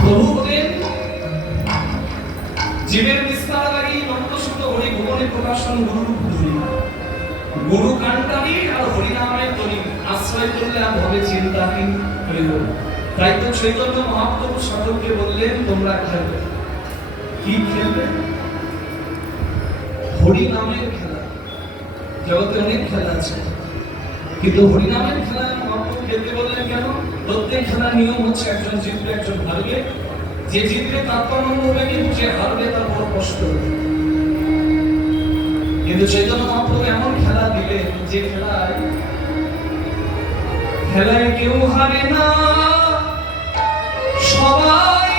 প্রভু হলেন জীবের বিস্তার প্রকাশন গুরু ধরি গুরু কান্ডারি আর হরিনামের তরি আশ্রয় করলে আর হবে চিন্তাহীন হইল তাই তো চৈতন্য মহাপ্রভু সকলকে বললেন, তোমরা খেলবে। কি খেলবে? হরি নামের খেলা। জগতে অনেক খেলা আছে। কিন্তু হরিনামের খেলা মহাপ্রভু খেলতে বললেন কেন? প্রত্যেক খেলার নিয়ম হচ্ছে একজন জিতবে, একজন হারবে। যে জিতবে তার তো হবে কিন্তু যে হারবে তার বড় কষ্ট হবে কিন্তু চৈতন্য মহাপ্রভু এমন খেলা দিলেন যে খেলায় খেলায় কেউ হারে না। সবাই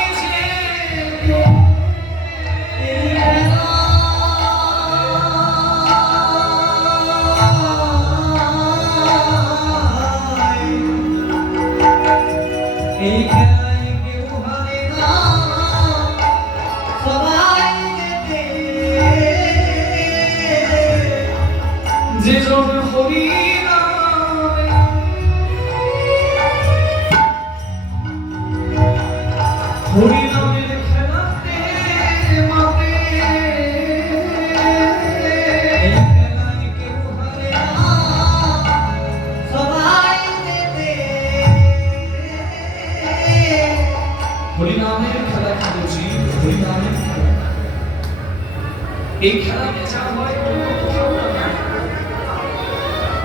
এই খেলাতে যা অন্য কোথাও না।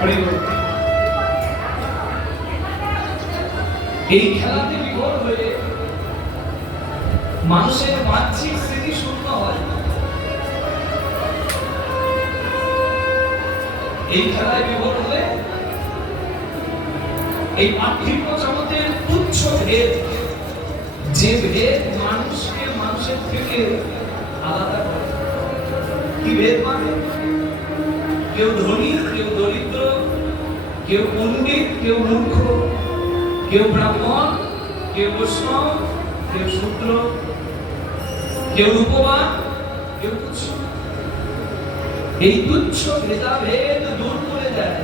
হরি বল। এই খেলাতে বিভোর হয়ে মানুষের বাহ্যিক স্মৃতি শূন্য হয় এই খেলায় বিভোর হলে এই পার্থিব জগতের তুচ্ছ ভেদ, যে ভেদ মানুষকে মানুষের থেকে আলাদা করে কি ভেদ মানে? কেউ ধনী, কেউ দরিদ্র, কেউ পণ্ডিত, কেউ মূর্খ, কেউ ব্রাহ্মণ, কেউ বৈষ্ণব, কেউ শূদ্র, কেউ রূপবান, কেউ তুচ্ছ। এই তুচ্ছ ভেদাভেদ দূর করে দেয়।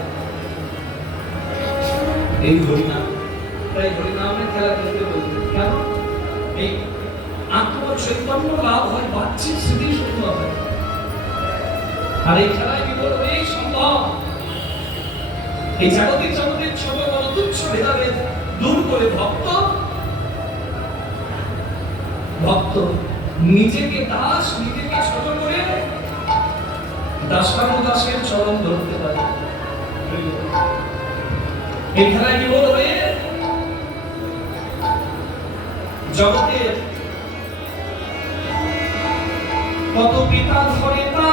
এই হরিনাম তাই হরিনামের খেলা খেলতে বলতে। কেন? এই আত্ম চৈতন্য লাভ হয়, বাহ্যিক স্মৃতি শূন্য হয়। আর এই খেলায় বলব সম্ভব। এই জাগতিক জগতের ছোট বড় তুচ্ছ ভেদাভেদ দূর করে ভক্ত ভক্ত নিজেকে দাস, নিজেকে ছোট করে ধরতে পারে। এই খেলায় কি বলবে জগতের কত পিতা ধরে তা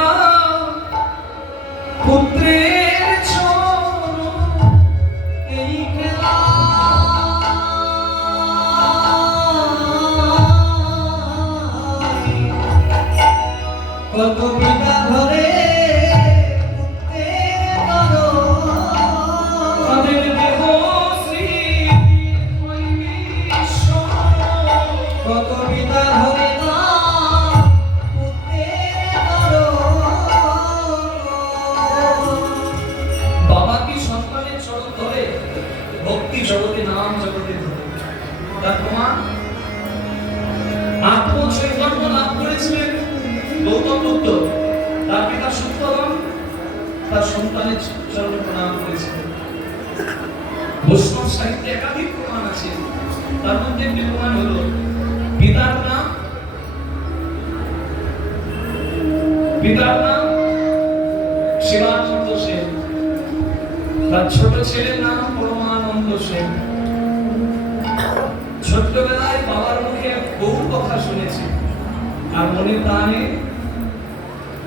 তার মধ্যে একটি প্রমাণ হলো, পিতার নাম পিতার নাম শিবানন্দ সেন। তার ছোট ছেলের নাম পরমানন্দ সেন। ছোট্টবেলায় বাবার মুখে বহু কথা শুনেছি। আর মনে প্রাণে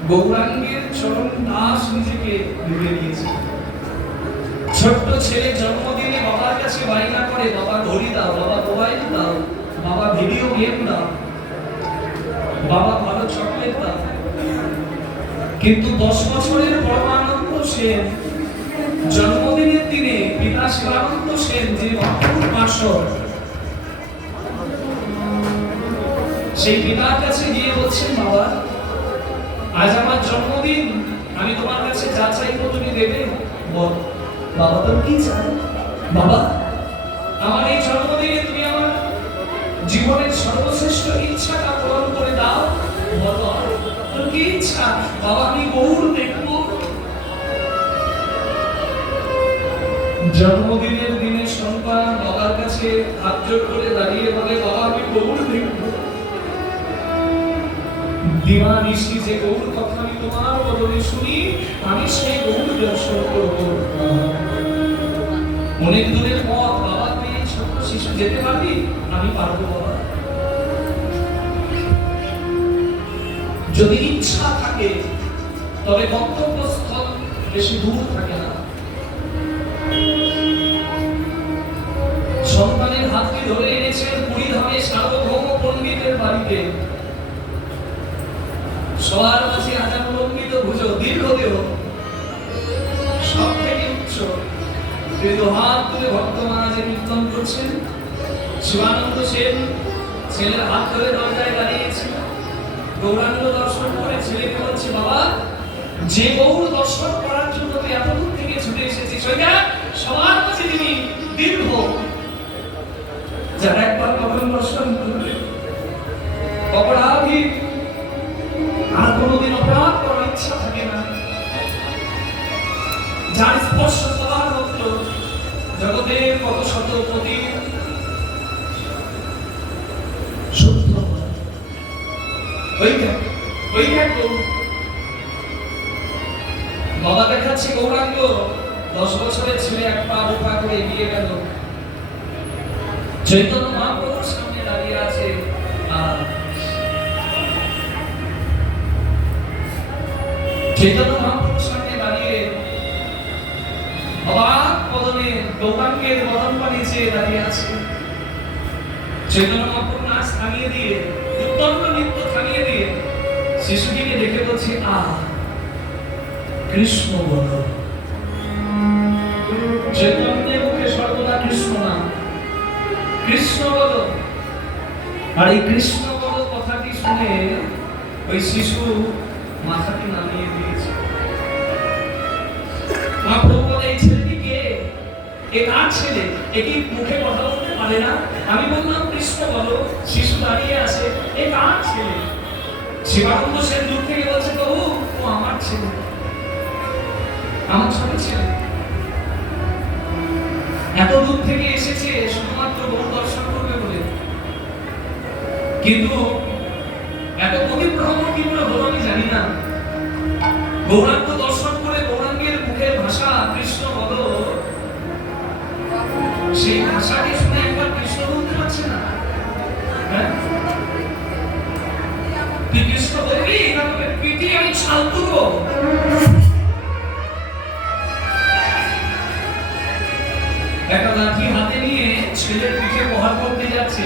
গৌরাঙ্গের চরণ দাস নিজেকে ডুবে দিয়েছে। ছোট্ট ছেলে জন্মদিনে বাবার কাছে বায়না করে, বাবা ঘড়ি দাও, বাবা মোবাইল দাও, বাবা ভিডিও গেম দাও, বাবা ভালো চকলেট দাও। কিন্তু দশ বছরের পরমানন্দ সেন, জন্মদিনের দিনে পিতা শিবানন্দ সেন যে অদ্ভুত পার্শ্বদ সেই পিতার কাছে গিয়ে বলছেন, বাবা, আজ আমার জন্মদিন, আমি তোমার কাছে যা চাইব তুমি দেবে, বল। বাবা তোর কি চাই বাবা, আমার এই জন্মদিনে তুমি আমার জীবনের সর্বশ্রেষ্ঠ ইচ্ছাটা পূরণ করে দাও। বলো তোর কি ইচ্ছা? বাবা, আমি গৌর দেখব। জন্মদিনের দিনে সন্তান বাবার কাছে হাত করে দাঁড়িয়ে বলে, বাবা, আমি গৌর দেখব। দিওয়ান নিশি যে গৌর কথা তোমার বদলে শুনি, আমি সেই গৌর দর্শন করব। অনেক দূরের পথ বাবা তুই ছোট্ট শিশু যেতে পারবি, আমি পারব বাবা। যদি ইচ্ছা থাকে, তবে গন্তব্যস্থল বেশি দূর থাকে না। সন্তানের হাতকে ধরে এনেছেন পুরী ধামে সার্বভৌম পণ্ডিতের বাড়িতে। সবার মাঝে আজানুলম্বিত ভুজো, দীর্ঘ দেহ। সব থেকে উচ্চ হাত তুলে ভক্ত করছেন। শিবানন্দ সেন ছেলের দরজায় দাঁড়িয়েছিল গৌরাঙ্গ দর্শন করে ছেলেকে বলছে, বাবা, যে গৌর দর্শন করার জন্য তুই এত দূর থেকে ছুটে এসেছিস ওইটা সবার তিনি দীর্ঘ। যারা একবার কখন দর্শন করবে অপরাধী আর কোনোদিন অপরাধ করার ইচ্ছা থাকে না। যার স্পর্শ সবার মাত্র জগতের কত শত কোটি। বাবা দেখাচ্ছে গৌরাঙ্গ, দশ বছরের ছেলে এক পা দু করে এগিয়ে গেল। চৈতন্য মহাপ্রভুর চৈতন্য মহাপ্রভুর সামনে দাঁড়িয়ে অবাক বদনে গৌরাঙ্গের বদন পানি দাঁড়িয়ে আছে। চৈতন্য মহাপ্রভু নাচ থামিয়ে দিয়ে উত্তন্ন নৃত্য থামিয়ে দিয়ে শিশুটিকে দেখে বলছে, আ, কৃষ্ণ বল। চৈতন্যের মুখে সর্বদা কৃষ্ণ নাম। কৃষ্ণ বল। আর এই কৃষ্ণ বল কথাটি শুনে ওই শিশু মাথাকে নামিয়ে দিয়েছে। মহাপ্রভু বলে, এই ছেলেটিকে এ কার ছেলে? এ কি মুখে কথা বলতে পারে না? আমি বললাম, কৃষ্ণ বলো, শিশু দাঁড়িয়ে আছে। এ কার ছেলে? শিবানন্দ সেন দূর থেকে বলছে, প্রভু, ও আমার ছেলে। আমার ছোট ছেলে। এত দূর থেকে এসেছে, শুধুমাত্র বহু দর্শন করবে বলে। কিন্তু গৌরাঙ্গ দর্শন করে গৌরাঙ্গের মুখের ভাষা কৃষ্ণ বল। সেই ভাষাকে শুনে একবার কৃষ্ণ বলতে পারছে না হ্যাঁ? একটা লাঠি হাতে নিয়ে ছেলের পিঠে প্রহার করতে যাচ্ছে।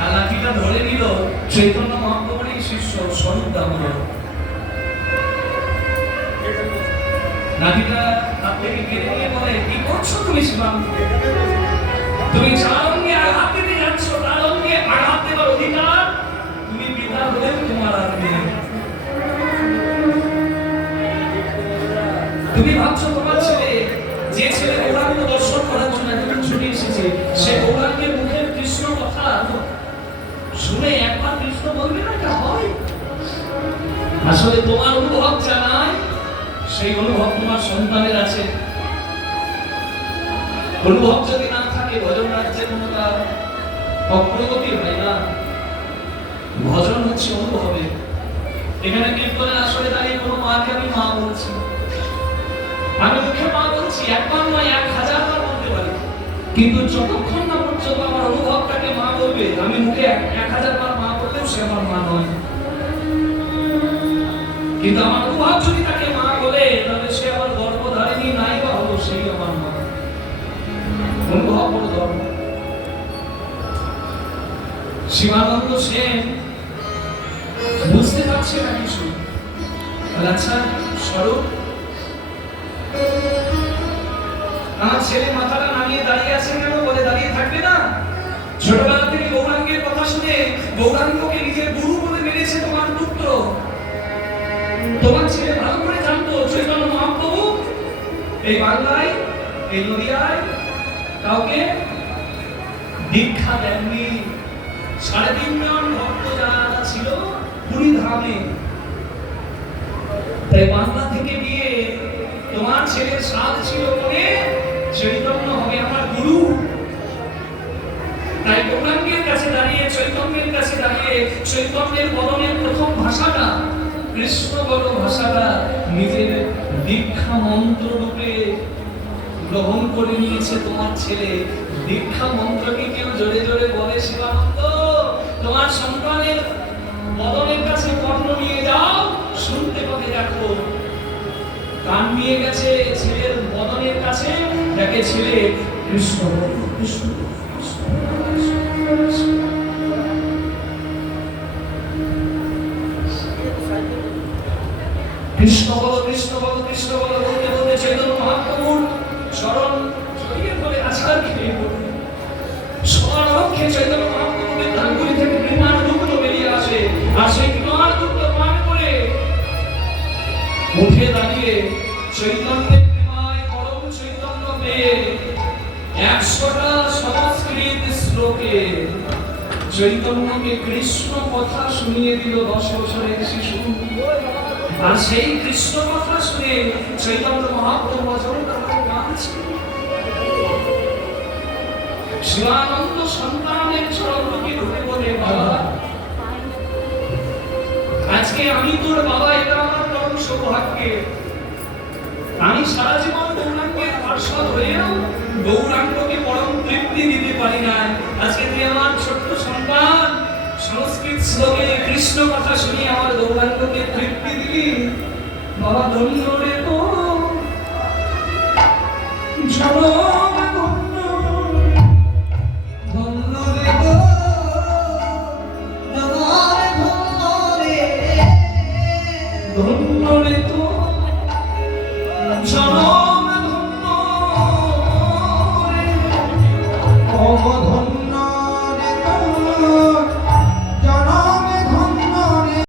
আর লাঠিটা নিল চৈতন্য মহাপ্রভুরই শিষ্য স্বরূপ দামোদর থেকে কেড়ে নিয়ে বলে, কি করছ তুমি শিবাম তুমি আঘাত দিতে যাচ্ছ আঘাত অধিকার তুমি পিতা হলেও তোমার তুমি ভাবছ তোমার ছেলে, যে ছেলে গৌরাঙ্গ দর্শন করার জন্য এতদিন ছুটে এসেছে, সে গৌরাঙ্গের মুখের কৃষ্ণ কথা শুনে একবার কৃষ্ণ বলবে না এটা হয়? আসলে তোমার অনুভব জানায় সেই অনুভব তোমার সন্তানের আছে। অনুভব যদি না থাকে, ভজন রাজ্যে কোনো তার অগ্রগতি হয় না। ভজন হচ্ছে অনুভবে এখানে কীর্তনে আসলে দাঁড়িয়ে কোনো মাকে আমি মা বলছি আমি মুখে মা বলছি, একবার নয়, এক হাজার বার বলতে পারি। কিন্তু যতক্ষণ না পর্যন্ত আমার অনুভবটাকে মা বলবে, আমি মুখে এক হাজার বার মা বললেও সে আমার মা নয়। কিন্তু আমার অনুভব যদি শিবানন্দ সেন বুঝতে পারছে না কিছু। আচ্ছা স্বরূপ আমার ছেলে মাথাটা নামিয়ে দাঁড়িয়ে আছে কেন? বলে, দাঁড়িয়ে থাকবে না। ছোটবেলা থেকে গৌরাঙ্গের কথা শুনে গৌরাঙ্গকে নিজের গুরু বলে মেনেছে তোমার পুত্র। তোমার ছেলে ভালো করে জানতো, চৈতন্য মহাপ্রভু, এই বাংলায়, এই নদিয়ায় কাউকে দীক্ষা দেননি। সাড়ে তিন জন ভক্ত যারা ছিল, পুরী ধামে। তাই বাংলা থেকে তোমার ছিল চৈতন্য হবে আমার গুরু। তাই গৌরাঙ্গের কাছে দাঁড়িয়ে, চৈতন্যের কাছে দাঁড়িয়ে, চৈতন্যের বদনের প্রথম ভাষাটা, কৃষ্ণ বল ভাষাটা নিজের দীক্ষা মন্ত্র রূপে গ্রহণ করে নিয়েছে তোমার ছেলে। দীক্ষা মন্ত্রকে কেউ জোরে জোরে বলে, শিবানন্দ তোমার সন্তানের বদনের কাছে কর্ণ নিয়ে যাও, শুনতে পাবে দেখো। কান নিয়ে গেছে ছেলের বদনের কাছে, দেখে ছেলে কৃষ্ণ কৃষ্ণ। চৈতন্যের কৃপায় পরম চৈতন্য পেয়ে একশোটা সংস্কৃত শ্লোকে চৈতন্যকে কৃষ্ণ কথা শুনিয়ে দিল দশ বছরের শিশু। আর সেই কৃষ্ণ কথা শুনে চৈতন্য মহাপ্রভু শিবানন্দ সন্তানের চরণকে ধরে বলে, বাবা, আজকে আমি তোর বাবা এটা আমার পরম সৌভাগ্যের আমি সারা জীবন গৌরাঙ্গের পার্শ্বদ হয়েও গৌরাঙ্গকে পরম তৃপ্তি দিতে পারি না আজকে তুই আমার ছোট্ট সন্তান, সংস্কৃত শ্লোকে কৃষ্ণ কথা শুনি আমার গৌরাঙ্গকে তৃপ্তি দিলি। বাবা ধন্য রে তো